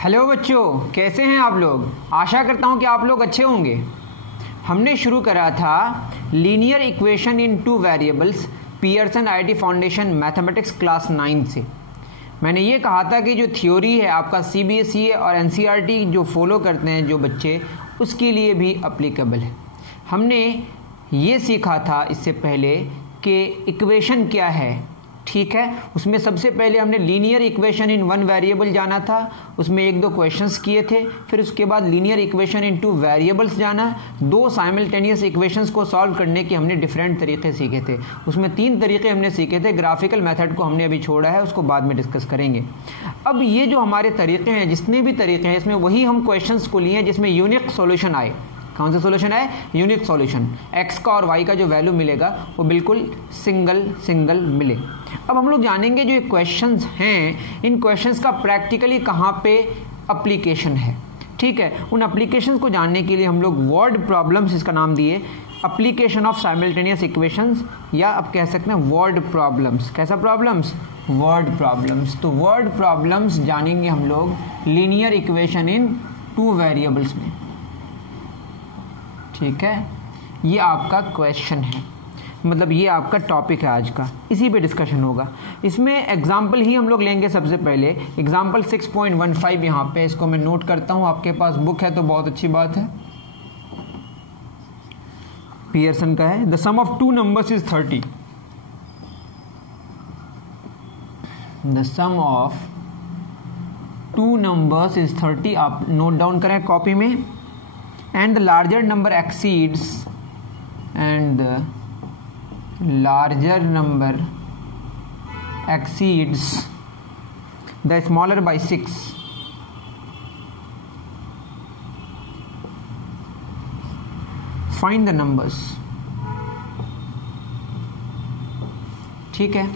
Hello बच्चों, कैसे हैं आप लोग। आशा करता हूं कि आप लोग अच्छे होंगे। हमने शुरू करा था linear equation in two variables Pearson IIT foundation mathematics class 9 से। मैंने ये कहा था कि जो थ्योरी है आपका सीबीएसई और एनसीईआरटी जो फॉलो करते हैं जो बच्चे, उसके लिए भी अप्लीकेबल है। हमने ये सीखा था इससे पहले कि इक्वेशन क्या है, ठीक है। उसमें सबसे पहले हमने linear equation in one variable जाना था, उसमें एक दो क्वेश्चंस किए थे। फिर उसके बाद linear equation in two variables जाना, दो साइमल्टेनियस इक्वेशंस को सॉल्व करने के हमने डिफरेंट तरीके सीखे थे। उसमें 3 तरीके हमने सीखे थे। ग्राफिकल मेथड को हमने अभी छोड़ा है, उसको बाद में डिस्कस करेंगे। अब ये जो हमारे तरीके हैं, जितने भी तरीके हैं, इसमें वही हम क्वेश्चंस को लिए जिसमें यूनिक सोल्यूशन आए। कौन सा सोल्यूशन है? Unique solution. एक्स का और वाई का जो वैल्यू मिलेगा वो बिल्कुल सिंगल मिले। अब हम लोग जानेंगे जो ये क्वेश्चंस हैं, इन क्वेश्चंस का प्रैक्टिकली कहाँ पे अप्लीकेशन है, ठीक है। उन एप्लीकेशन को जानने के लिए हम लोग वर्ड प्रॉब्लम्स इसका नाम दिए, एप्लीकेशन ऑफ साइमल्टेनियस इक्वेशंस, या आप कह सकते हैं वर्ड प्रॉब्लम्स। कैसा प्रॉब्लम्स? Word problems. तो वर्ड प्रॉब्लम्स जानेंगे हम लोग linear equation in two variables में, ठीक है। ये आपका क्वेश्चन है, मतलब ये आपका टॉपिक है आज का, इसी पे डिस्कशन होगा। इसमें एग्जाम्पल ही हम लोग लेंगे। सबसे पहले एग्जाम्पल 6.15 यहाँ पे, इसको मैं नोट करता हूँ। आपके पास बुक है तो बहुत अच्छी बात है, पियर्सन का है। The sum of two numbers is 30। The sum of two numbers is 30। आप नोट डाउन करें कॉपी में। and the larger number exceeds the smaller by 6. Find the numbers. ठीक है।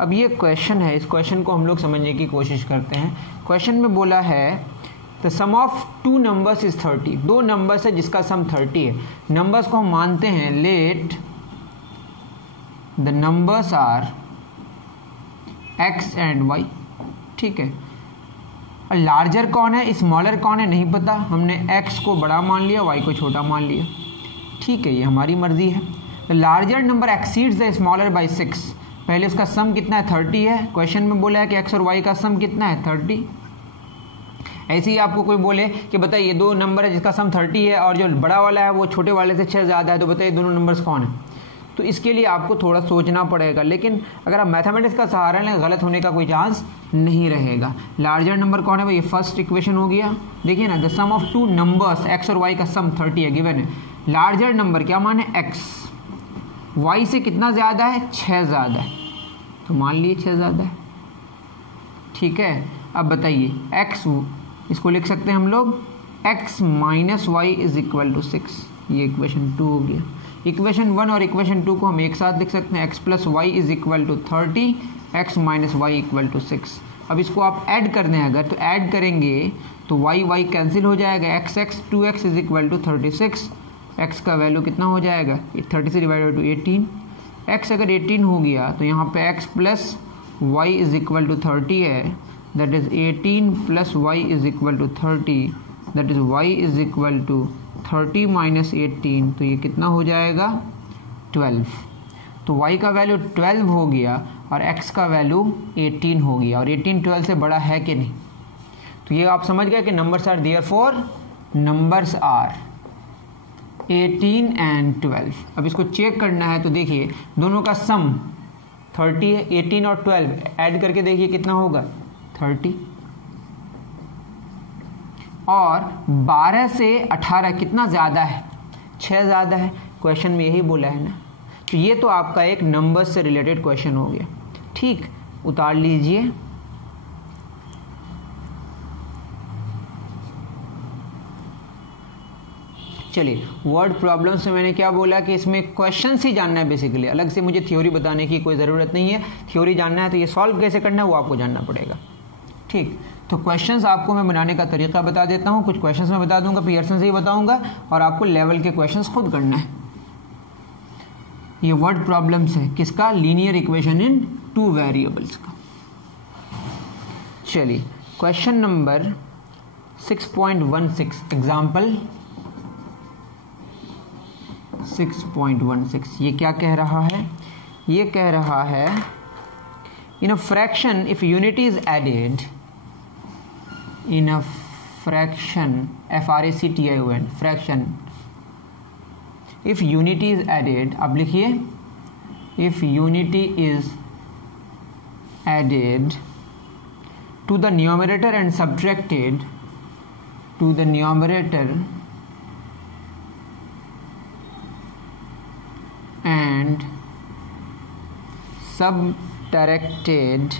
अब ये क्वेश्चन है, इस क्वेश्चन को हम लोग समझने की कोशिश करते हैं। क्वेश्चन में बोला है the sum of two numbers is 30। दो नंबर्स है जिसका सम 30 है। नंबर्स को हम मानते हैं let the numbers are x and y, ठीक है। और लार्जर कौन है, स्मॉलर कौन है, नहीं पता। हमने x को बड़ा मान लिया, y को छोटा मान लिया, ठीक है। ये हमारी मर्जी है। The larger number exceeds the smaller by 6। पहले उसका सम कितना है? 30 है। क्वेश्चन में बोला है कि x और y का सम कितना है? 30। ऐसे ही आपको कोई बोले कि बताइए दो नंबर है जिसका सम 30 है और जो बड़ा वाला है वो छोटे वाले से 6 ज़्यादा है, तो बताइए दोनों नंबर्स कौन है। तो इसके लिए आपको थोड़ा सोचना पड़ेगा, लेकिन अगर आप मैथमेटिक्स का सहारा लें गलत होने का कोई चांस नहीं रहेगा। लार्जर नंबर कौन है भाई? ये फर्स्ट इक्वेशन हो गया। देखिए ना, the sum of two numbers x और वाई का सम 30 है, गिवन है। लार्जर नंबर क्या माने? एक्स। वाई से कितना ज़्यादा है? 6 ज़्यादा है, तो मान लिए 6 ज़्यादा है, ठीक है। अब बताइए एक्स, इसको लिख सकते हैं हम लोग x minus y is equal to 6। ये इक्वेशन 2 हो गया। इक्वेशन 1 और इक्वेशन 2 को हम एक साथ लिख सकते हैं। x plus y is equal to 30, x minus y equal to 6। अब इसको आप ऐड कर दें अगर, तो ऐड करेंगे तो y कैंसिल हो जाएगा। x 2x is equal to 36। x का वैल्यू कितना हो जाएगा? 30 से डिवाइडेड टू 18। x अगर 18 हो गया तो यहाँ पे x plus y is equal to 30 है, that is 18 plus y is equal to 30, that is y is equal to 30 minus 18, तो ये कितना हो जाएगा? 12। तो y का वैल्यू 12 हो गया और x का वैल्यू 18 हो गया, और 18 12 से बड़ा है कि नहीं। तो ये आप समझ गए कि numbers are therefore numbers are 18 and 12। अब इसको चेक करना है, तो देखिए दोनों का सम 30 है। 18 और 12 ऐड करके देखिए कितना होगा? 30। और 12 से 18 कितना ज़्यादा है? 6 ज़्यादा है। क्वेश्चन में यही बोला है ना। तो ये तो आपका एक नंबर से रिलेटेड क्वेश्चन हो गया, ठीक। उतार लीजिए। चलिए, वर्ड प्रॉब्लम्स में मैंने क्या बोला कि इसमें क्वेश्चंस ही जानना है बेसिकली। अलग से मुझे थ्योरी बताने की कोई ज़रूरत नहीं है। थ्योरी जानना है तो ये सॉल्व कैसे करना है वो आपको जानना पड़ेगा, ठीक। तो क्वेश्चंस आपको मैं बनाने का तरीका बता देता हूँ। कुछ क्वेश्चंस मैं बता दूंगा, पियर्सन से ही बताऊंगा, और आपको लेवल के क्वेश्चंस खुद करना है। ये वर्ड प्रॉब्लम्स है किसका? Linear equation in two variables का। चलिए क्वेश्चन नंबर 6.16 एग्जाम्पल 6.16 ये क्या कह रहा है? ये कह रहा है in a fraction if unity is added in a fraction FRACTION fraction if unity is added, अब लिखिए if unity is added to the numerator and subtracted to the numerator and subtracted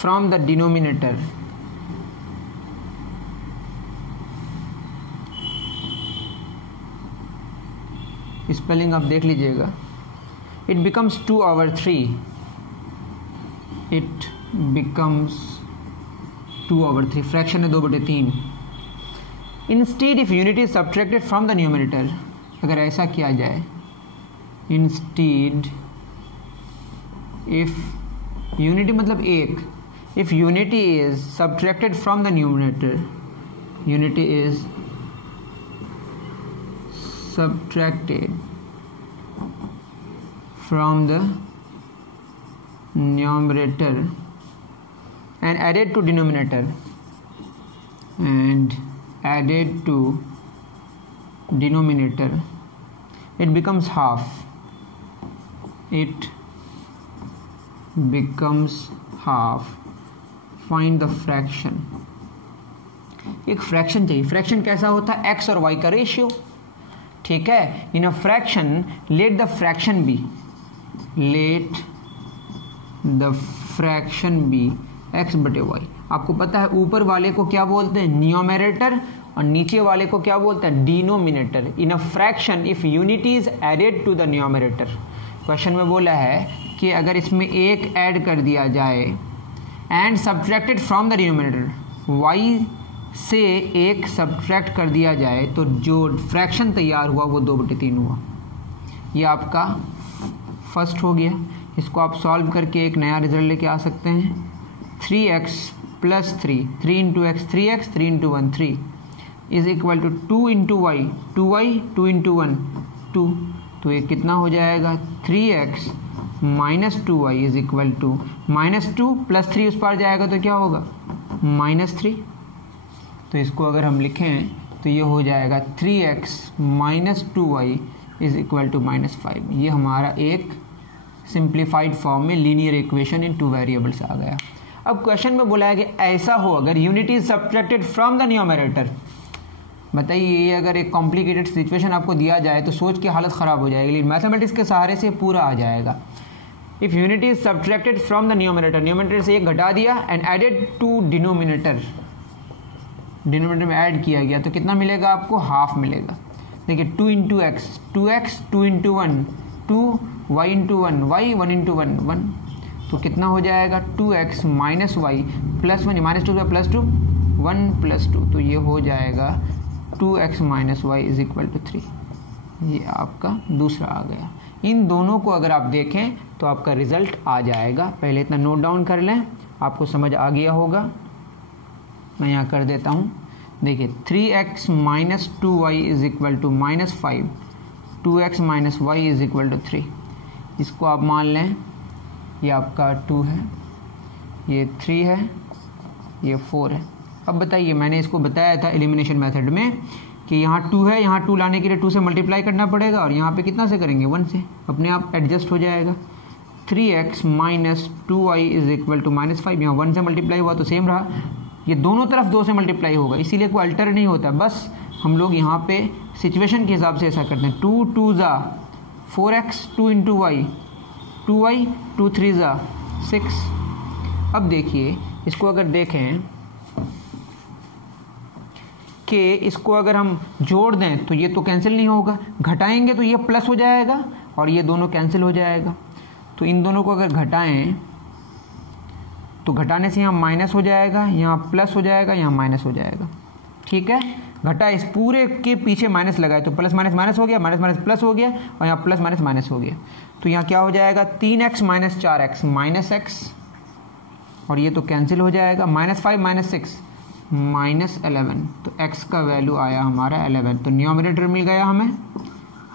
from the denominator, spelling आप देख लीजिएगा, it becomes 2/3, it becomes 2/3 fraction है 2/3। Instead if unity is subtracted from the numerator, अगर ऐसा किया जाए instead if unity मतलब एक, if unity is subtracted from the numerator, unity is subtracted from the numerator and added to denominator and added to denominator, it becomes half, it becomes half, find the fraction। एक fraction चाहिए, fraction कैसा होता है? x और y का ratio, ठीक है। In a fraction let the fraction be, let the fraction be x/y। आपको पता है ऊपर वाले को क्या बोलते हैं? न्यूमरेटर, और नीचे वाले को क्या बोलते हैं? Denominator. In a fraction if unity is added to the numerator, question में बोला है कि अगर इसमें एक ऐड कर दिया जाए and subtracted from the denominator, y से एक सब्ट्रैक्ट कर दिया जाए तो जो फ्रैक्शन तैयार हुआ वो 2/3 हुआ। ये आपका फर्स्ट हो गया। इसको आप सॉल्व करके एक नया रिजल्ट लेके आ सकते हैं। 3x + 3, 3 × x 3x, 3 × 1 3 is equal to 2 × y 2y, 2 × 1 2, तो ये कितना हो जाएगा? 3x - 2y is equal to -2 + 3 उस पार जाएगा तो क्या होगा? -3। तो इसको अगर हम लिखें तो ये हो जाएगा 3x - 2y is equal to -5। ये हमारा एक सिंप्लीफाइड फॉर्म में लीनियर इक्वेशन इन 2 वेरिएबल्स आ गया। अब क्वेश्चन में बोला है कि ऐसा हो अगर unity is subtracted from the numerator. बताइए ये अगर एक कॉम्प्लिकेटेड सिचुएशन आपको दिया जाए तो सोच के हालत ख़राब हो जाएगी, लेकिन मैथमेटिक्स के सहारे से पूरा आ जाएगा। If unity is subtracted from the numerator, numerator से एक घटा दिया and added to denominator, denominator में ऐड किया गया तो कितना मिलेगा आपको? हाफ मिलेगा। देखिए 2 × x 2x, 2 × 1 2, y × 1 y, 1 × 1 1, तो कितना हो जाएगा? 2x - y + 1 -2 + 2 1 + 2, तो ये हो जाएगा 2x - y is equal to 3। ये आपका दूसरा आ गया। इन दोनों को अगर आप देखें तो आपका रिजल्ट आ जाएगा। पहले इतना नोट डाउन कर लें, आपको समझ आ गया होगा। मैं यहाँ कर देता हूँ। देखिए 3x - 2y is equal to -5, 2x - y is equal to 3। इसको आप मान लें ये आपका 2 है, ये 3 है, ये 4 है। अब बताइए, मैंने इसको बताया था एलिमिनेशन मेथड में कि यहाँ 2 है, यहाँ 2 लाने के लिए 2 से मल्टीप्लाई करना पड़ेगा और यहाँ पे कितना से करेंगे? 1 से, अपने आप एडजस्ट हो जाएगा। 3x - 2y is equal to -5, यहाँ 1 से मल्टीप्लाई हुआ तो सेम रहा। ये दोनों तरफ 2 से मल्टीप्लाई होगा, इसीलिए कोई अल्टर नहीं होता। बस हम लोग यहाँ पे सिचुएशन के हिसाब से ऐसा करते हैं। 2 2 ज़ा 4x, 2 × y 2y, 2 3 ज़ा 6। अब देखिए इसको अगर देखें कि इसको अगर हम जोड़ दें तो ये तो कैंसिल नहीं होगा, घटाएंगे तो ये प्लस हो जाएगा और ये दोनों कैंसिल हो जाएगा। तो इन दोनों को अगर घटाएं तो घटाने से यहाँ माइनस हो जाएगा, यहाँ प्लस हो जाएगा, यहाँ माइनस हो जाएगा। ठीक है, घटा इस पूरे के पीछे माइनस लगाए तो प्लस माइनस माइनस हो गया, माइनस माइनस प्लस हो गया और यहाँ प्लस माइनस माइनस हो गया। तो यहाँ क्या हो जाएगा? 3x - 4x -x, और ये तो कैंसिल हो जाएगा। -5 - 6 -11, तो x का वैल्यू आया हमारा 11। तो न्यूमरेटर मिल गया हमें,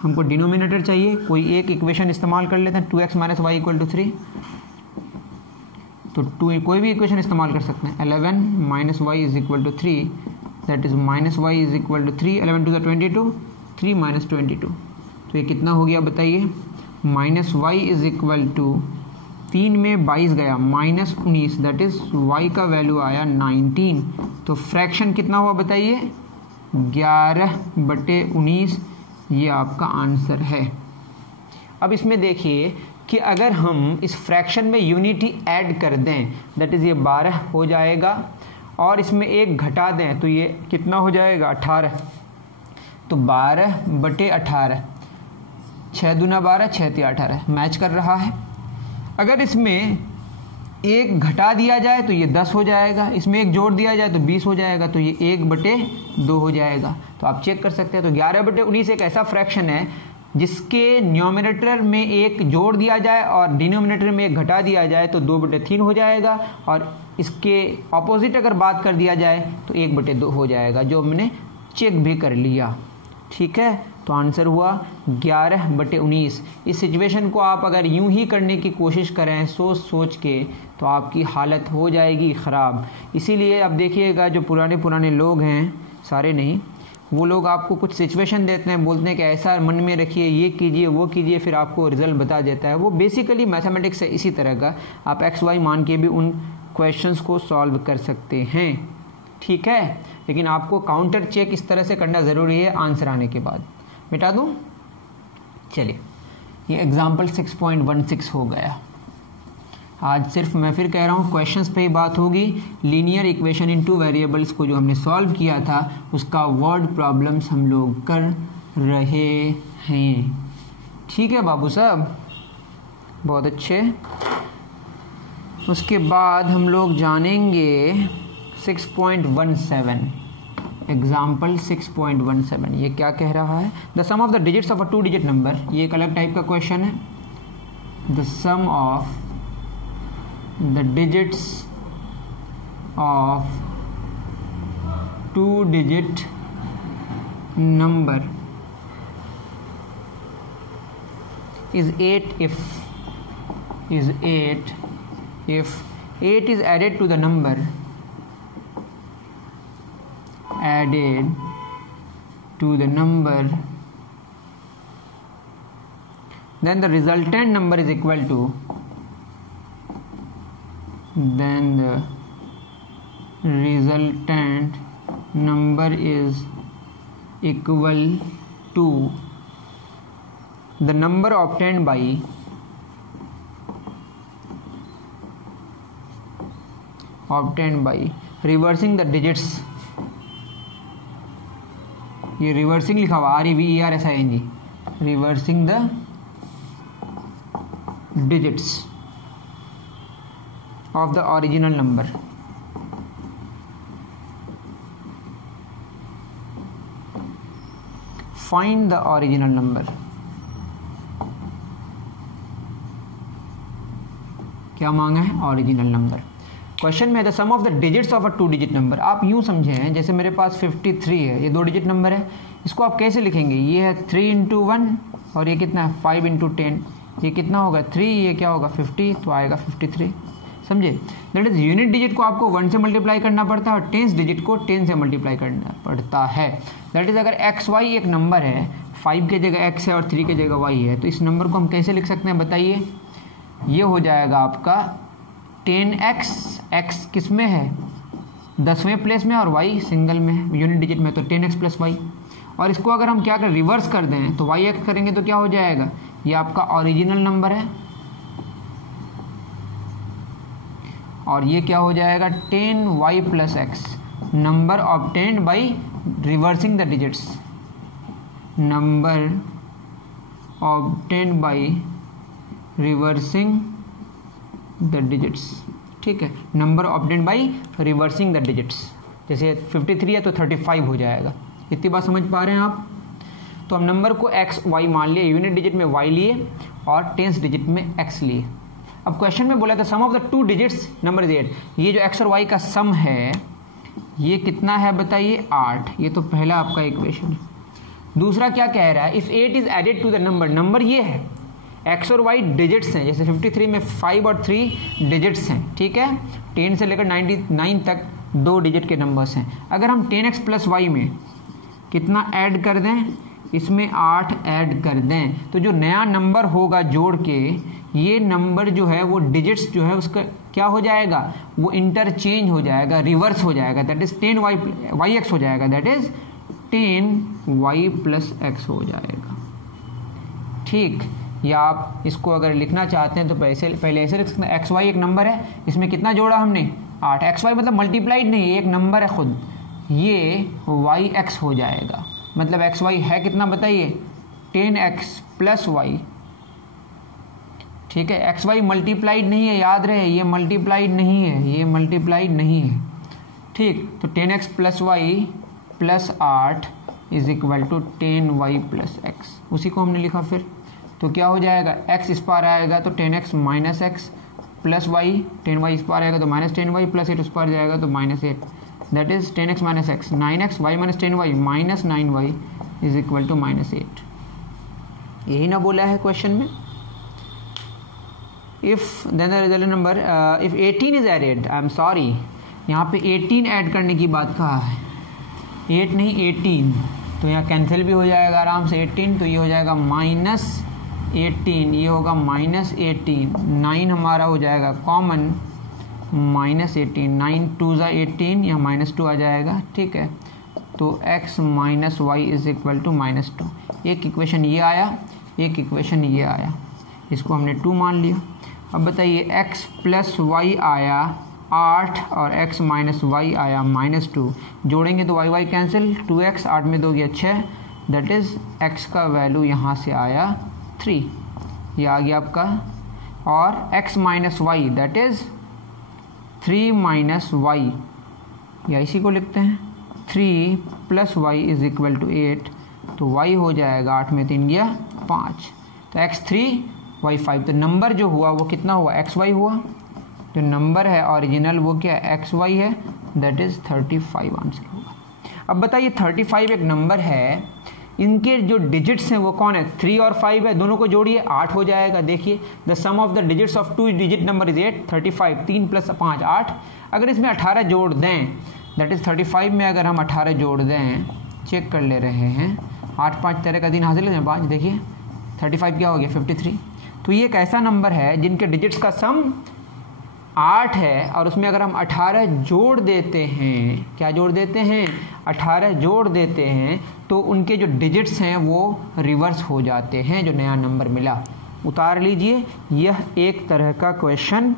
हमको डिनोमिनेटर चाहिए। कोई एक इक्वेशन इस्तेमाल कर लेते हैं, 2x - y = 3। तो कोई भी इक्वेशन इस्तेमाल कर सकते हैं। 11 - y = 3, दैट इज -y = 3, 11 × 2 = 22, 3 - 22, तो ये कितना हो गया बताइए? -y = 3 में 22 गया, -19, दैट इज y का वैल्यू आया 19। तो फ्रैक्शन कितना हुआ बताइए? 11/19, ये आपका आंसर है। अब इसमें देखिए कि अगर हम इस फ्रैक्शन में यूनिटी ऐड कर दें, दैट इज़ ये 12 हो जाएगा, और इसमें 1 घटा दें तो ये कितना हो जाएगा? 18। तो 12/18, 6 दूना 12, 6 तिया 18, मैच कर रहा है। अगर इसमें 1 घटा दिया जाए तो ये 10 हो जाएगा, इसमें 1 जोड़ दिया जाए तो 20 हो जाएगा, तो ये 1/2 हो जाएगा। तो आप चेक कर सकते हैं। तो 11/19 एक ऐसा फ्रैक्शन है जिसके न्यूमरेटर में 1 जोड़ दिया जाए और डिनोमिनेटर में 1 घटा दिया जाए तो 2/3 हो जाएगा, और इसके ऑपोजिट अगर बात कर दिया जाए तो 1/2 हो जाएगा, जो हमने चेक भी कर लिया। ठीक है, तो आंसर हुआ 11/19। इस सिचुएशन को आप अगर यूं ही करने की कोशिश करें सोच सोच के, तो आपकी हालत हो जाएगी ख़राब। इसीलिए अब देखिएगा, जो पुराने लोग हैं, सारे नहीं, वो लोग आपको कुछ सिचुएशन देते हैं, बोलते हैं कि ऐसा मन में रखिए, ये कीजिए, वो कीजिए, फिर आपको रिजल्ट बता देता है। वो बेसिकली मैथमेटिक्स है इसी तरह का। आप XY मान के भी उन क्वेश्चंस को सॉल्व कर सकते हैं। ठीक है, लेकिन आपको काउंटर चेक इस तरह से करना ज़रूरी है आंसर आने के बाद। मिटा दूँ? चलिए, ये एग्जाम्पल 6.16 हो गया। आज सिर्फ मैं फिर कह रहा हूँ क्वेश्चंस पे ही बात होगी। लीनियर इक्वेशन इन 2 वेरिएबल्स को जो हमने सॉल्व किया था उसका वर्ड प्रॉब्लम्स हम लोग कर रहे हैं। ठीक है बाबू साहब, बहुत अच्छे। उसके बाद हम लोग जानेंगे 6.17, एग्जाम्पल 6.17। ये क्या कह रहा है? The sum of the digits of a 2 digit number. ये एक अलग टाइप का क्वेश्चन है। The sum of the digits of 2-digit number is 8 if 8 is added to the number, then the resultant number is equal to, then the resultant number is equal to the number obtained by reversing the digits। ये reversing लिखा हुआ REVERSING, reversing the digits of the original number। Find the original number। क्या मांगा है? Original number. Question में the sum of the digits of a 2 digit number. आप यूं समझें जैसे मेरे पास 53 है, ये 2 डिजिट नंबर है। इसको आप कैसे लिखेंगे? ये है 3 × 1 और ये कितना है 5 × 10। ये कितना होगा 3, ये क्या होगा 50, तो आएगा 53। समझे? दैट इज यूनिट डिजिट को आपको 1 से मल्टीप्लाई करना पड़ता है और टेंस डिजिट को 10 से मल्टीप्लाई करना पड़ता है। दैट इज अगर XY एक नंबर है, 5 के जगह X है और 3 के जगह Y है, तो इस नंबर को हम कैसे लिख सकते हैं बताइए? ये हो जाएगा आपका 10x, x किस में है 10वें प्लेस में और y सिंगल में है, यूनिट डिजिट में, तो 10x + y। और इसको अगर हम क्या करें रिवर्स कर दें तो yx करेंगे तो क्या हो जाएगा? ये आपका ओरिजिनल नंबर है और ये क्या हो जाएगा 10y + x, number obtained by reversing the digits, number obtained by reversing the digits. ठीक है, number obtained by reversing the digits. जैसे 53 है तो 35 हो जाएगा। इतनी बात समझ पा रहे हैं आप? तो हम नंबर को x y मान लिए, यूनिट डिजिट में y लिए और टेंस डिजिट में x लिए। अब क्वेश्चन में बोला था सम ऑफ द 2 डिजिट्स नंबर 8, ये जो x और y का सम है ये कितना है बताइए 8, ये तो पहला आपका इक्वेशन है। दूसरा क्या कह रहा है, if 8 is added to the number ये है, एक्स और वाई डिजिट्स हैं, जैसे 53 में 5 और 3 डिजिट्स हैं, ठीक है, 10 से लेकर 99 तक 2 डिजिट के नंबर्स हैं। अगर हम 10x प्लस वाई में कितना ऐड कर दें, इसमें 8 ऐड कर दें, तो जो नया नंबर होगा जोड़ के, ये नंबर जो है वो डिजिट्स जो है उसका क्या हो जाएगा, वो इंटरचेंज हो जाएगा, रिवर्स हो जाएगा, दैट इज 10y x हो जाएगा, that is 10y plus x हो जाएगा। ठीक, या आप इसको अगर लिखना चाहते हैं तो पहले ऐसे लिख सकते हैं, एक्स वाई एक नंबर है, इसमें कितना जोड़ा हमने 8, एक्स वाई मतलब मल्टीप्लाइड नहीं, एक नंबर है खुद, ये वाई एक्स हो जाएगा। मतलब एक्स वाई है कितना बताइए 10x प्लस वाई, ठीक है। एक्स वाई मल्टीप्लाइड नहीं है, याद रहे, ये मल्टीप्लाइड नहीं है, ये मल्टीप्लाइड नहीं है, ठीक। तो 10x plus y plus 8 is equal to 10y plus x, उसी को हमने लिखा फिर, तो क्या हो जाएगा, x इस पार आएगा तो 10x minus x plus Y, 10y इस पार आएगा तो माइनस 10y प्लस 8 उस पार जाएगा तो minus 8, that is 10x minus x 9x, y minus 10y minus 9y is equal to minus 8। यही ना बोला है क्वेश्चन में। If then the result number if 18 is added, I am sorry, यहाँ पे 18 ऐड करने की बात कहा है, 8 नहीं 18, तो यहाँ कैंसिल भी हो जाएगा आराम से 18, तो ये हो जाएगा माइनस 18, ये होगा माइनस 18, 9 हमारा हो जाएगा कॉमन, माइनस 18, 9 2 ज़ा 18, यहाँ माइनस 2 आ जाएगा, ठीक है। तो x minus y is equal to minus 2, एक इक्वेशन ये आया, एक इक्वेशन ये आया, इसको हमने 2 मान लिया। अब बताइए x प्लस वाई आया 8 और x माइनस वाई आया माइनस 2, जोड़ेंगे तो y कैंसिल, 2x 8 में 2 गया 6, दैट इज x का वैल्यू यहाँ से आया 3, ये आ गया आपका, और x minus y that is 3 minus y, या इसी को लिखते हैं 3 plus y is equal to 8, तो y हो जाएगा 8 में 3 गया 5, तो x 3 y 5, तो नंबर जो हुआ वो कितना हुआ x y हुआ, जो नंबर है ओरिजिनल वो क्या है x y है, दैट इज 35 आंसर होगा। अब बताइए 35 एक नंबर है, इनके जो डिजिट्स हैं वो कौन है, 3 और 5 है, दोनों को जोड़िए 8 हो जाएगा। देखिए the sum of the digits of 2 digit number is 8, 35, 3 plus 5 8, अगर इसमें 18 जोड़ दें, दैट इज 35 में अगर हम 18 जोड़ दें, चेक कर ले रहे हैं, 8 5 13 का दिन हासिल है 5, देखिए 35 क्या हो गया 53, तो ये एक ऐसा नंबर है जिनके डिजिट्स का सम 8 है, और उसमें अगर हम 18 जोड़ देते हैं, क्या जोड़ देते हैं 18 जोड़ देते हैं, तो उनके जो डिजिट्स हैं वो रिवर्स हो जाते हैं, जो नया नंबर मिला। उतार लीजिए, यह एक तरह का क्वेश्चन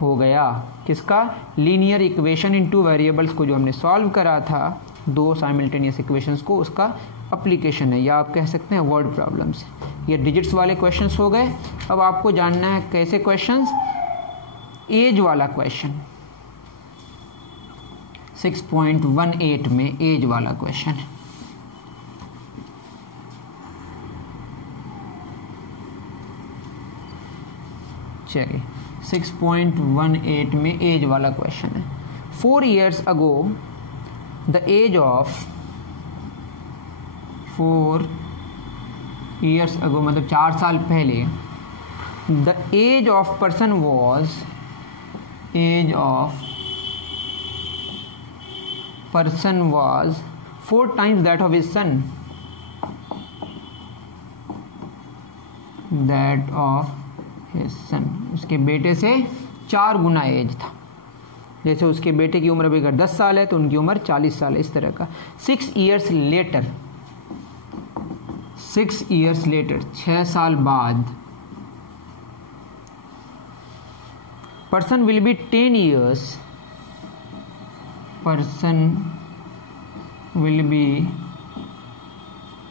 हो गया, किसका, लीनियर इक्वेशन इन 2 वेरिएबल्स को जो हमने सॉल्व करा था, 2 साइमल्टेनियस इक्वेशंस को, उसका एप्लीकेशन है, या आप कह सकते हैं वर्ड प्रॉब्लम्स। ये डिजिट्स वाले क्वेश्चंस हो गए। अब आपको जानना है कैसे क्वेश्चंस, एज वाला क्वेश्चन 6.18 में एज वाला क्वेश्चन है। चलिए 6.18 में एज वाला क्वेश्चन है। 4 years ago the age of 4 years ago मतलब 4 साल पहले, the age of person was, age of person was 4 times that of his son, that of his son, उसके बेटे से 4 गुना एज था। जैसे उसके बेटे की उम्र अभी अगर 10 साल है तो उनकी उम्र 40 साल है, इस तरह का। 6 years लेटर, 6 years लेटर 6 साल बाद, person will be 10 years, person will be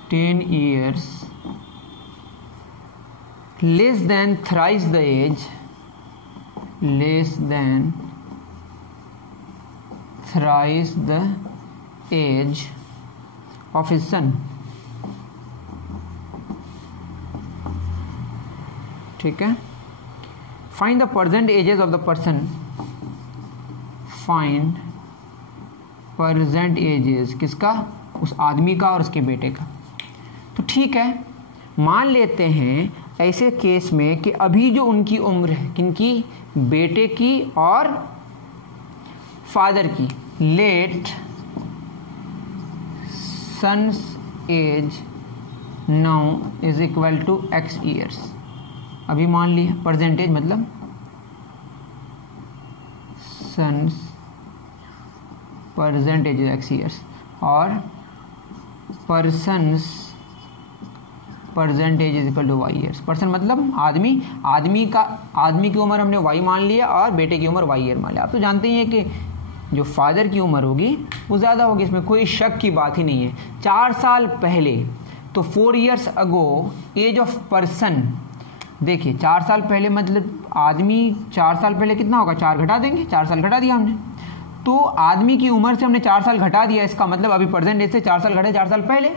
10 years less than thrice the age, less than thrice the age of his son, ठीक है। find the present ages of the person, find present ages किसका, उस आदमी का और उसके बेटे का। तो ठीक है, मान लेते हैं ऐसे केस में कि अभी जो उनकी उम्र है किनकी, बेटे की और फादर की, let son's age now is equal to x years. अभी मान लिया परसेंटेज मतलब सन्स परसेंटेज एक्स ईयर्स और person's percentage is equal to y years. Person मतलब आदमी की उम्र हमने वाई मान लिया और बेटे की उम्र वाई ईयर मान लिया। आप तो जानते ही हैं कि जो फादर की उम्र होगी वो ज़्यादा होगी, इसमें कोई शक की बात ही नहीं है। 4 साल पहले तो 4 years ago age of person, देखिए 4 साल पहले मतलब आदमी 4 साल पहले कितना होगा, 4 घटा देंगे, 4 साल घटा दिया हमने, तो आदमी की उम्र से हमने 4 साल घटा दिया। इसका मतलब अभी प्रेजेंट एज से 4 साल घटे 4 साल पहले,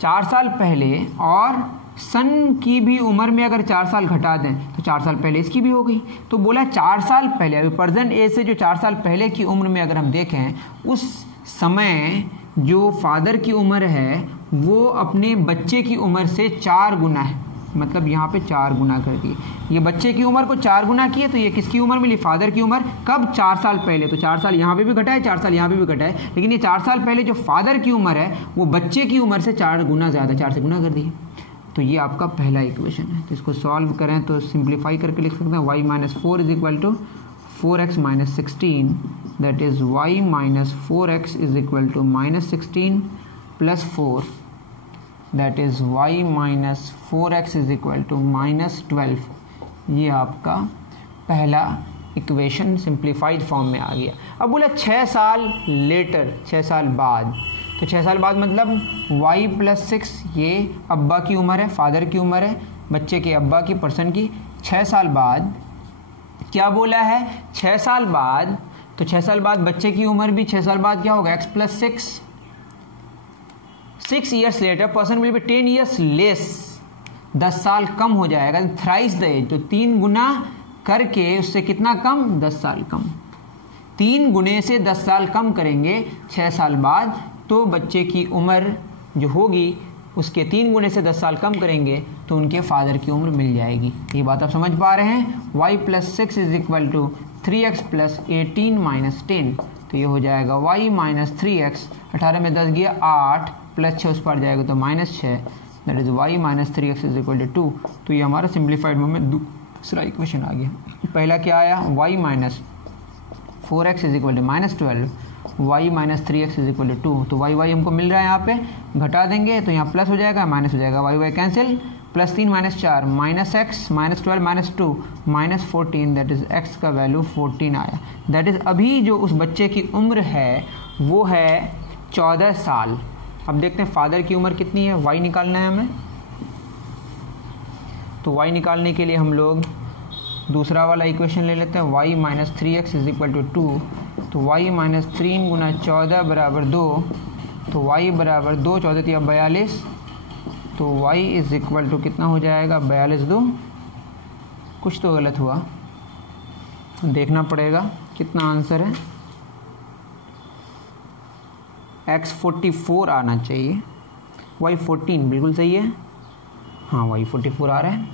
4 साल पहले, और सन की भी उम्र में अगर 4 साल घटा दें तो 4 साल पहले इसकी भी हो गई। तो बोला 4 साल पहले, अभी प्रेजेंट एज से जो 4 साल पहले की उम्र में अगर हम देखें, उस समय जो फादर की उम्र है वो अपने बच्चे की उम्र से 4 गुना है, मतलब यहाँ पे 4 गुना कर दिए। ये बच्चे की उम्र को 4 गुना किए तो ये किसकी उम्र मिली, फादर की उम्र। कब, 4 साल पहले, तो 4 साल यहाँ पे भी घटा है, 4 साल यहाँ पे भी घटा है, लेकिन ये 4 साल पहले जो फादर की उम्र है वो बच्चे की उम्र से 4 गुना ज़्यादा, 4 से गुना कर दिए। तो ये आपका पहला इक्वेशन है। तो इसको सॉल्व करें तो सिंप्लीफाई करके लिख सकते हैं y minus 4 is equal to 4x minus 16, that is y minus 4x is equal to minus 16 plus 4, that is y minus 4x is equal to minus 12। ये आपका पहला इक्वेशन सिंप्लीफाइड फॉर्म में आ गया। अब बोला 6 साल लेटर, 6 साल बाद, तो 6 साल बाद मतलब y प्लस 6, ये अब्बा की उम्र है, फादर की उम्र है, बच्चे के अब्बा की, पर्सन की। 6 साल बाद क्या बोला है, 6 साल बाद, तो 6 साल बाद बच्चे की उम्र भी 6 साल बाद क्या होगा, x plus 6। 6 years later person will be 10 years less, 10 साल कम हो जाएगा, थ्राइस द एज, तो 3 गुना करके उससे कितना कम, 10 साल कम। 3 गुने से 10 साल कम करेंगे 6 साल बाद, तो बच्चे की उम्र जो होगी उसके 3 गुने से 10 साल कम करेंगे तो उनके फादर की उम्र मिल जाएगी। ये बात आप समझ पा रहे हैं। y plus 6 is equal to 3x plus 18 minus 10, तो ये हो जाएगा y माइनस 3x, 18 में 10 गया 8, प्लस 6 उस पर जाएगा तो minus 6, that is y minus 3x is equal to 2। तो ये हमारा सिंप्लीफाइड फॉर्म में दूसरा इक्वेशन आ गया। पहला क्या आया, y minus 4x is equal to minus 12, y minus 3x is equal to 2, तो y हमको मिल रहा है, यहाँ पे घटा देंगे तो यहाँ प्लस हो जाएगा, माइनस हो जाएगा, y cancel, plus 3 minus 4 minus x minus 12 minus 2 minus 14, that is x का वैल्यू 14 आया। दैट इज अभी जो उस बच्चे की उम्र है वो है 14 साल। अब देखते हैं फादर की उम्र कितनी है, y निकालना है हमें। तो y निकालने के लिए हम लोग दूसरा वाला इक्वेशन ले लेते हैं, y minus 3x is equal to 2, तो y माइनस 3 गुना 14 बराबर 2, तो y बराबर 2, 14 दिया 42, तो y इज इक्वल टू कितना हो जाएगा, 42 2, कुछ तो गलत हुआ, देखना पड़ेगा कितना आंसर है, x 44 आना चाहिए, y 14 बिल्कुल सही है, हाँ y 44 आ रहा है,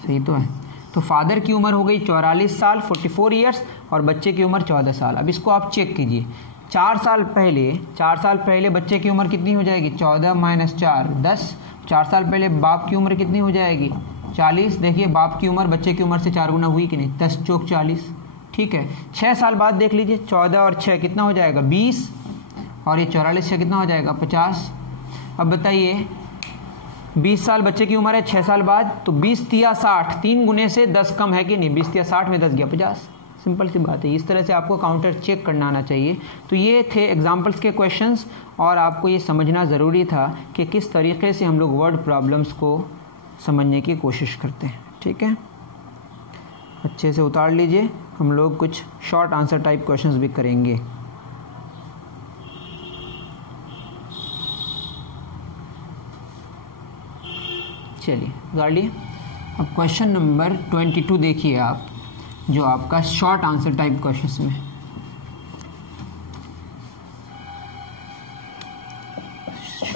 सही तो है। तो फादर की उम्र हो गई 44 साल 44 ईयर्स और बच्चे की उम्र 14 साल। अब इसको आप चेक कीजिए, 4 साल पहले बच्चे की उम्र कितनी हो जाएगी, 14 माइनस 4 10, 4 साल पहले बाप की उम्र कितनी हो जाएगी, 40। देखिए बाप की उम्र बच्चे की उम्र से 4 गुना हुई कि नहीं, 10 चौक 40, ठीक है। 6 साल बाद देख लीजिए, 14 और 6 कितना हो जाएगा, 20, और ये 44 से कितना हो जाएगा, 50। अब बताइए 20 साल बच्चे की उम्र है 6 साल बाद, तो 20 तिया 60, 3 गुने से 10 कम है कि नहीं, 20 तिया 60 में 10 गया 50, सिंपल सी बात है। इस तरह से आपको काउंटर चेक करना आना चाहिए। तो ये थे एग्जाम्पल्स के क्वेश्चंस, और आपको ये समझना ज़रूरी था कि किस तरीके से हम लोग वर्ड प्रॉब्लम्स को समझने की कोशिश करते हैं, ठीक है। अच्छे से उतार लीजिए, हम लोग कुछ शॉर्ट आंसर टाइप क्वेश्चंस भी करेंगे। चलिए उतार लिए। अब क्वेश्चन नंबर 22 देखिए आप, जो आपका शॉर्ट आंसर टाइप क्वेश्चन में,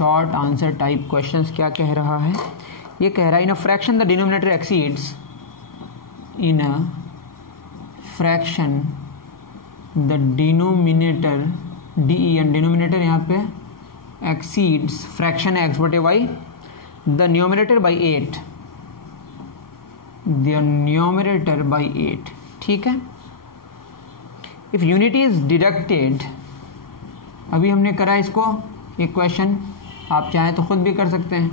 शॉर्ट आंसर टाइप क्वेश्चंस क्या कह रहा है, ये कह रहा है in a fraction the denominator exceeds, in a fraction the denominator DEN denominator यहाँ पे एक्सीड्स फ्रैक्शन एक्स बटे y the numerator by 8, the numerator by 8, ठीक है। इफ यूनिटी इज डिडक्टेड, अभी हमने करा इसको एक क्वेश्चन, आप चाहें तो खुद भी कर सकते हैं।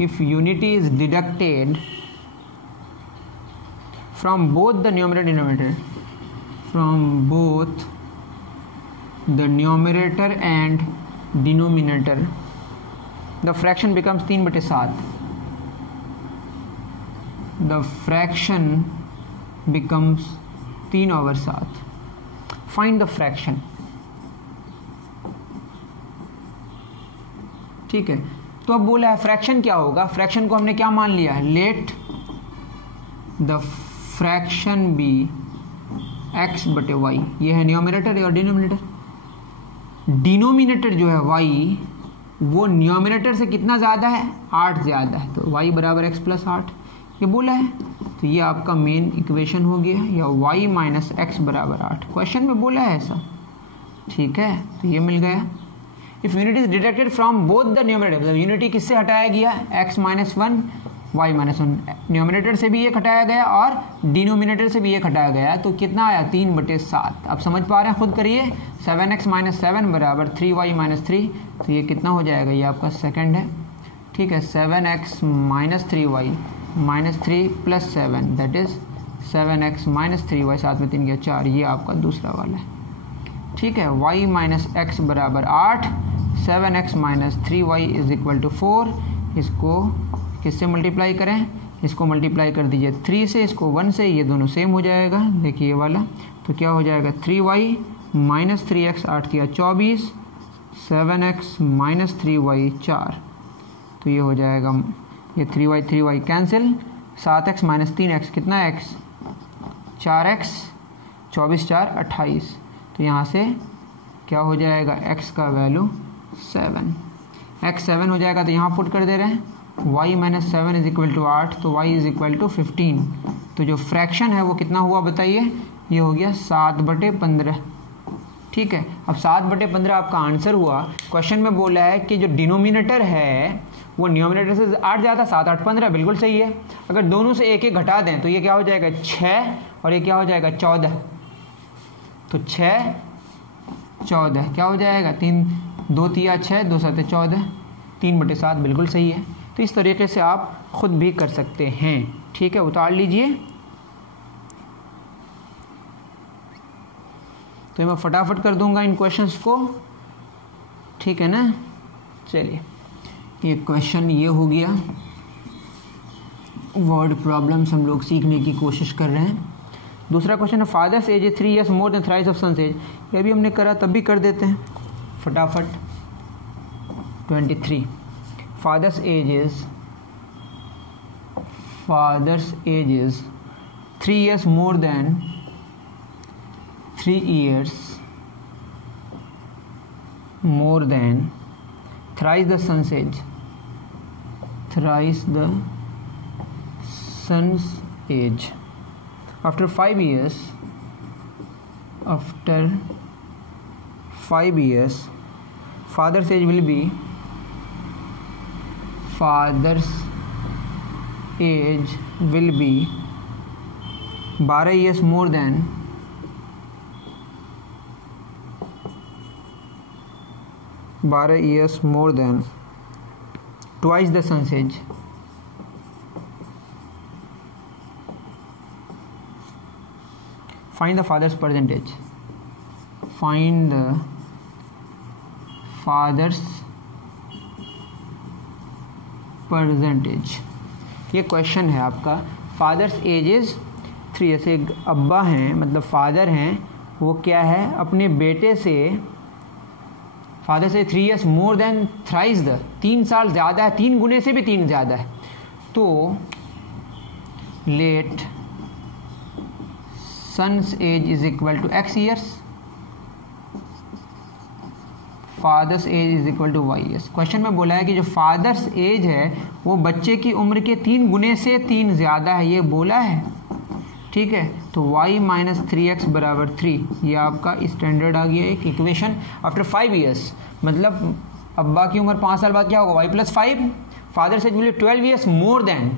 If unity is deducted from both the numerator denominator, from both the numerator and denominator, the fraction becomes 3/7, the fraction becomes 3/7। Find the fraction, ठीक है। तो अब बोला है फ्रैक्शन क्या होगा, फ्रैक्शन को हमने क्या मान लिया है, let the fraction be x बटे वाई, ये है न्यूमरेटर और डिनोमिनेटर। डिनोमिनेटर जो है y वो न्यूमरेटर से कितना ज़्यादा है, 8 ज़्यादा है, तो y बराबर x + 8 ये बोला है। तो ये आपका मेन इक्वेशन हो गया, या y माइनस एक्स बराबर 8, क्वेश्चन में बोला है ऐसा, ठीक है। तो ये मिल गया। If unity is deducted from both the numerator, unity किससे हटाया गया, x - 1 y - 1, न्यूमरेटर से भी एक हटाया गया और डिनोमिनेटर से भी एक हटाया गया, तो कितना आया 3/7। अब समझ पा रहे हैं, खुद करिए। 7x - 7 बराबर 3y - 3, तो ये कितना हो जाएगा, ये आपका सेकंड है, ठीक है। 7x - 3y - 3 + 7 that is 7x - 3y, 7 में 3 गया 4, ये आपका दूसरा वाला है, ठीक है। y - x बराबर 8, 7x - 3y = 4, इसको किससे मल्टीप्लाई करें, इसको मल्टीप्लाई कर दीजिए 3 से, इसको 1 से, ये दोनों सेम हो जाएगा, देखिए ये वाला। तो क्या हो जाएगा 3y - 3x 8 किया 24, 7x - 3y 4, तो ये हो जाएगा, ये 3y कैंसिल, 7x - 3x कितना x, 4x, 24 4 28, तो यहाँ से क्या हो जाएगा, x का वैल्यू 7, x 7 हो जाएगा, तो यहाँ पुट कर दे रहे हैं। y - 7 = 8, तो y = 15, तो जो फ्रैक्शन है वो कितना हुआ बताइए, ये हो गया 7/15, ठीक है। अब 7/15 आपका आंसर हुआ। क्वेश्चन में बोला है कि जो डिनोमिनेटर है वो न्यूमरेटर से 8 ज़्यादा, 7 8 15, बिल्कुल सही है। अगर दोनों से एक एक घटा दें तो ये क्या हो जाएगा 6, और ये क्या हो जाएगा 14, तो 6 14 क्या हो जाएगा, 3 2 3 6 2 7 14, 3/7 बिल्कुल सही है। तो इस तरीके से आप खुद भी कर सकते हैं, ठीक है। उतार लीजिए, तो मैं फटाफट कर दूंगा इन क्वेश्चंस को, ठीक है ना। चलिए, ये क्वेश्चन ये हो गया, वर्ड प्रॉब्लम्स हम लोग सीखने की कोशिश कर रहे हैं। दूसरा क्वेश्चन है father's age is 3 years more than thrice of son's age, ये भी हमने करा, तब भी कर देते हैं फटाफट। 23 fathers age is 3 years more then 3 years more than thrice the sun's age, after 5 years father's age will be 12 years more than twice the sun's age. Find the father's percentage. Find the father's percentage. ये question है आपका। Fathers age is 3, जैसे अब्बा हैं मतलब father हैं, वो क्या है अपने बेटे से, फादर से 3 years more than thrice the, 3 साल ज़्यादा है, 3 गुने से भी 3 ज़्यादा है, तो let son's age is equal to x years, father's age is equal to y. Yes, question में बोला है कि जो फादर्स एज है वो बच्चे की उम्र के 3 गुने से 3 ज़्यादा है, ये बोला है। ठीक है, तो y माइनस 3x बराबर 3, ये आपका स्टैंडर्ड आ गया एक इक्वेशन आफ्टर 5 ईयर्स। मतलब अब्बा की उम्र 5 साल बाद क्या होगा, y plus 5, father's age will B 12 years more than,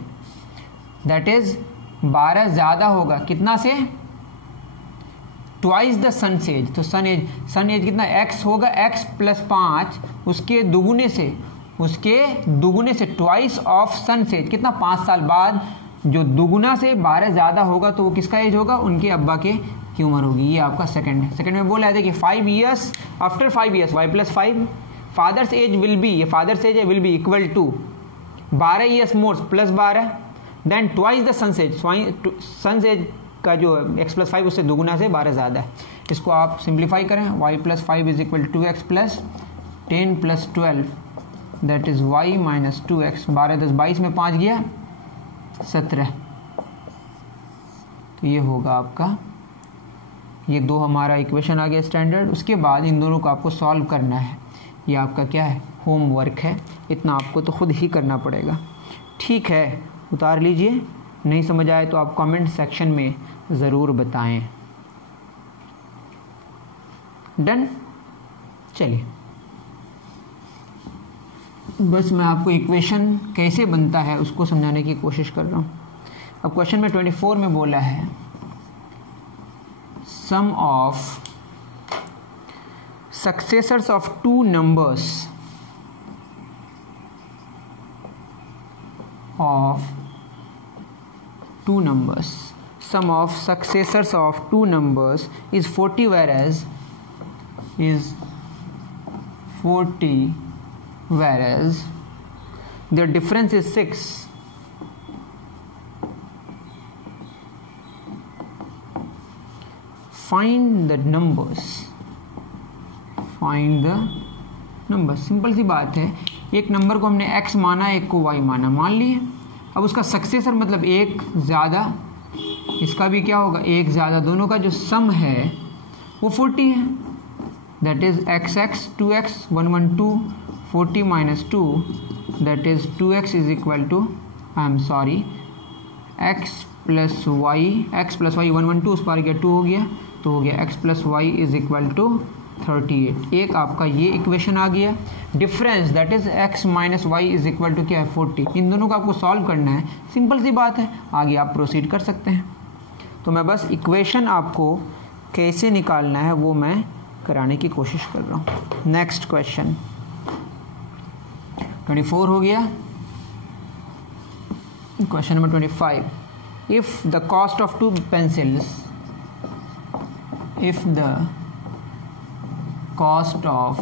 that is 12 ज़्यादा होगा कितना से, ट्वाइस द सन एज। तो सन एज कितना x होगा, x प्लस 5 उसके दुगुने से ट्वाइस ऑफ सन एज, कितना 5 साल बाद जो दुगुना से 12 ज़्यादा होगा तो वो किसका एज होगा, उनके अब्बा की उम्र होगी। ये आपका सेकंड है। सेकंड में बोला है देखिए 5 years after 5 years y plus 5, father's age will be, ये father's age will be equal to 12 years more plus 12 then twice the son age. Son age का जो x प्लस 5 उससे दुगुना से 12 ज़्यादा है। इसको आप सिंप्लीफाई करें, y plus 5 is equal to x plus 10 plus 12 that is y minus 2x। 12 10 22 में 5 गया 17, तो ये होगा आपका, ये 2 हमारा इक्वेशन आ गया स्टैंडर्ड। उसके बाद इन दोनों को आपको सॉल्व करना है, ये आपका क्या है, होमवर्क है, इतना आपको तो खुद ही करना पड़ेगा। ठीक है, उतार लीजिए, नहीं समझ आए तो आप कमेंट सेक्शन में ज़रूर बताएं। डन, चलिए बस मैं आपको इक्वेशन कैसे बनता है उसको समझाने की कोशिश कर रहा हूँ। अब क्वेश्चन में 24 में बोला है sum of successors of 2 numbers sum of successors of 2 numbers is 40 whereas their difference is 6. Find the numbers. Simple सी बात है, एक नंबर को हमने x माना, एक को y माना, मान लिए। अब उसका सक्सेसर मतलब एक ज़्यादा, इसका भी क्या होगा, एक ज़्यादा, दोनों का जो सम है वो 40 है, that is xx 2x 1 1 2 40 minus 2 that is 2x is equal to x plus y 1 1 2 उस पर गया 2 हो गया, तो हो गया x plus y is equal to 38। एक आपका ये इक्वेशन आ गया। Difference that is x minus y is equal to क्या है, 40। इन दोनों को आपको सॉल्व करना है, सिंपल सी बात है, आगे आप प्रोसीड कर सकते हैं। तो मैं बस इक्वेशन आपको कैसे निकालना है वो मैं कराने की कोशिश कर रहा हूँ। नेक्स्ट क्वेश्चन 24 हो गया। Question number 25, if the cost of 2 pencils, if the cost of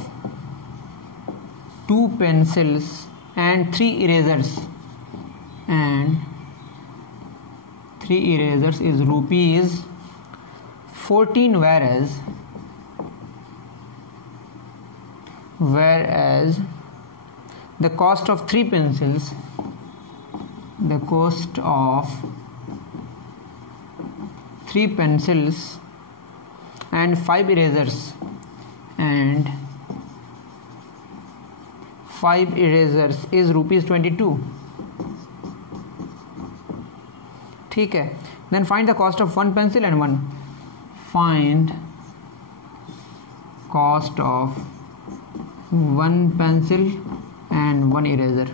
2 pencils and 3 erasers is rupees 14, whereas the cost of 3 pencils, the cost of 3 pencils and 5 erasers is rupees 22। ठीक है, then find the cost of 1 pencil and 1, find cost of 1 pencil and 1 eraser।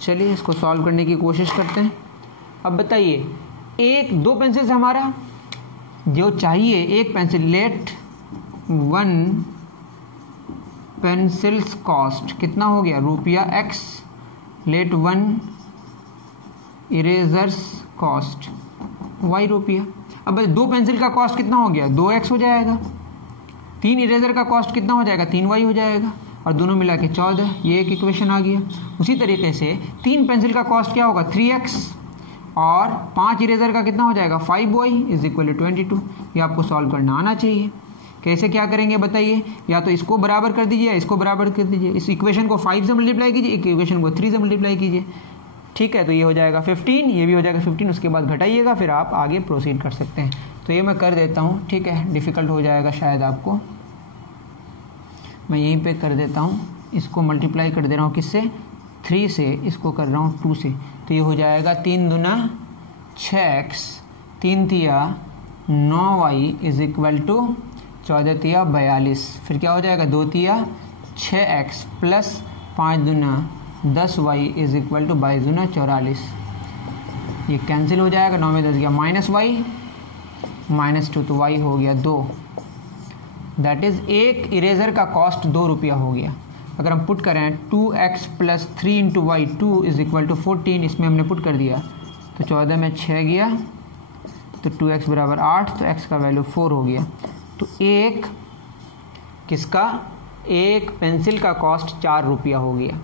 चलिए इसको solve करने की कोशिश करते हैं। अब बताइए, 2 पेंसिल से हमारा जो चाहिए, एक पेंसिल, लेट 1 पेंसिल्स कॉस्ट कितना हो गया, रुपया x, let 1 eraser's cost y रुपया। अब 2 पेंसिल का कॉस्ट कितना हो गया, 2x हो जाएगा, 3 इरेजर का कॉस्ट कितना हो जाएगा, 3y हो जाएगा, और दोनों मिला के 14। ये एक इक्वेशन आ गया। उसी तरीके से 3 पेंसिल का कॉस्ट क्या होगा, 3x, और 5 इरेजर का कितना हो जाएगा, 5y इज इक्वल टू 22। ये आपको सॉल्व करना आना चाहिए। कैसे क्या करेंगे बताइए, या तो इसको बराबर कर दीजिए, इसको बराबर कर दीजिए, इस इक्वेशन को 5 से मल्टीप्लाई कीजिए, इक्वेशन को 3 से मल्टीप्लाई कीजिए। ठीक है, तो ये हो जाएगा 15, ये भी हो जाएगा 15, उसके बाद घटाइएगा, फिर आप आगे प्रोसीड कर सकते हैं। तो ये मैं कर देता हूँ, ठीक है, डिफ़िकल्ट हो जाएगा शायद आपको। मैं यहीं पे कर देता हूँ, इसको मल्टीप्लाई कर दे रहा हूँ किससे, 3 से, इसको कर रहा हूँ 2 से, तो ये हो जाएगा 3 दूना 6x, 3 तिया 9y इज इक्वल टू 14 तिया 42, फिर क्या हो जाएगा 2 तिया 6x प्लस 5 दूना 10y इज इक्वल टू 22 दूना 44, ये कैंसिल हो जाएगा, 9 में 10 गया माइनस y -2, तो y हो गया 2। दैट इज़ एक इरेजर का कॉस्ट 2 रुपया हो गया। अगर हम पुट करें 2x plus 3 into y 2 is equal to 14, इसमें हमने पुट कर दिया तो 14 में 6 गया, तो 2x बराबर 8, तो x का वैल्यू 4 हो गया। तो एक किसका, एक पेंसिल का कॉस्ट 4 रुपया हो गया।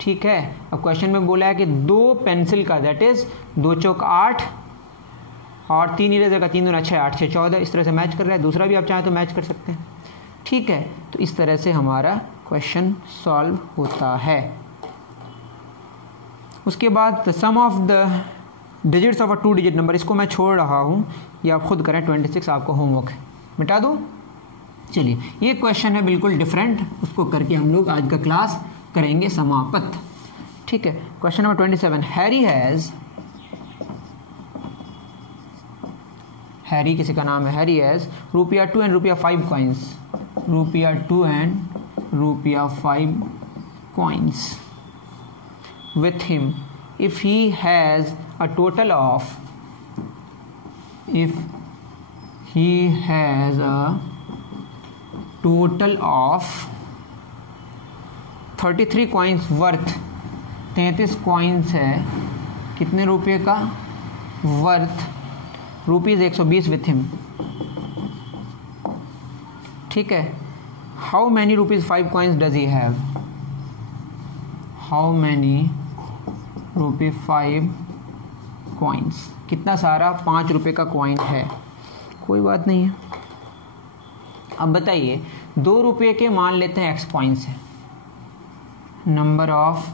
ठीक है, अब क्वेश्चन में बोला है कि 2 पेंसिल का, दैट इज 2 चौक 8 और 3 इरेजर का 3 दूना 6, 8 6 14, इस तरह से मैच कर रहा है। दूसरा भी आप चाहें तो मैच कर सकते हैं। ठीक है, तो इस तरह से हमारा क्वेश्चन सॉल्व होता है। उसके बाद the sum of the digits of a 2 digit number, इसको मैं छोड़ रहा हूँ, ये आप खुद करें, 26 आपको होमवर्क है, मिटा दो। चलिए, ये क्वेश्चन है बिल्कुल डिफरेंट, उसको करके हम लोग आज का क्लास करेंगे समाप्त। ठीक है, क्वेश्चन नंबर 27, हैरी किसी का नाम है, Harry has ₹2 and ₹5 coins, ₹2 and ₹5 coins with him. If he has a total of 33 coins worth, 33 coins है, कितने रुपये का, वर्थ ₹120 विथ हिम। ठीक है, how many ₹5 coins does he have, how many ₹5 coins, कितना सारा 5 रुपये का कॉइन है। कोई बात नहीं है। अब बताइए, 2 रुपये के मान लेते हैं x कॉइन्स है, नंबर ऑफ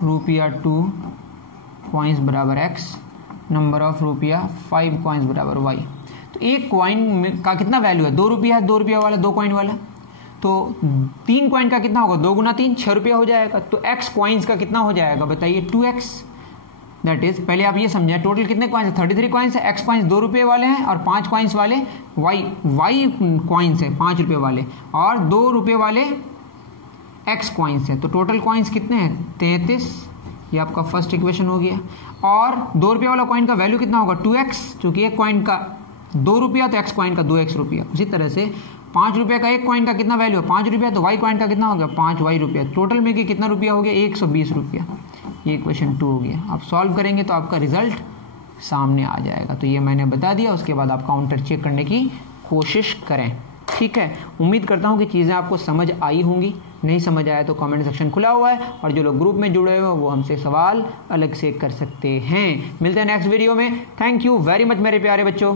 ₹2 कॉइन्स बराबर x, नंबर ऑफ ₹5 कॉइन्स बराबर y। तो एक कॉइन का कितना वैल्यू है, 2 रुपया है, 2 रुपया वाला, 2 कॉइन वाला, तो 3 कॉइन का कितना होगा, 2 गुना 3 6 रुपया हो जाएगा। तो x कॉइन्स का कितना हो जाएगा बताइए, 2x। दैट इज, पहले आप ये समझें, टोटल कितने कॉइन्स है, 33 कॉइन्स है, x कॉइन्स 2 रुपये वाले हैं और 5 कॉइन्स वाले y कॉइन्स है 5 रुपये वाले, और 2 रुपये वाले x कॉइन्स है। तो टोटल कॉइन्स कितने हैं, 33, ये आपका फर्स्ट इक्वेशन हो गया। और 2 रुपये वाला कॉइन का वैल्यू कितना होगा, 2x, क्योंकि एक कॉइन का 2 रुपया तो x कॉइन का 2x रुपया। उसी तरह से 5 रुपये का एक कॉइन का कितना वैल्यू है, 5 रुपया, तो y कॉइन का कितना हो गया, 5y रुपया। टोटल में कितना रुपया हो गया, 120 रुपया। ये क्वेश्चन 2 हो गया। आप सॉल्व करेंगे तो आपका रिजल्ट सामने आ जाएगा। तो ये मैंने बता दिया, उसके बाद आप काउंटर चेक करने की कोशिश करें। ठीक है, उम्मीद करता हूँ कि चीज़ें आपको समझ आई होंगी। नहीं समझ आया तो कमेंट सेक्शन खुला हुआ है, और जो लोग ग्रुप में जुड़े हुए हैं वो हमसे सवाल अलग से कर सकते हैं। मिलते हैं नेक्स्ट वीडियो में। थैंक यू वेरी मच मेरे प्यारे बच्चों।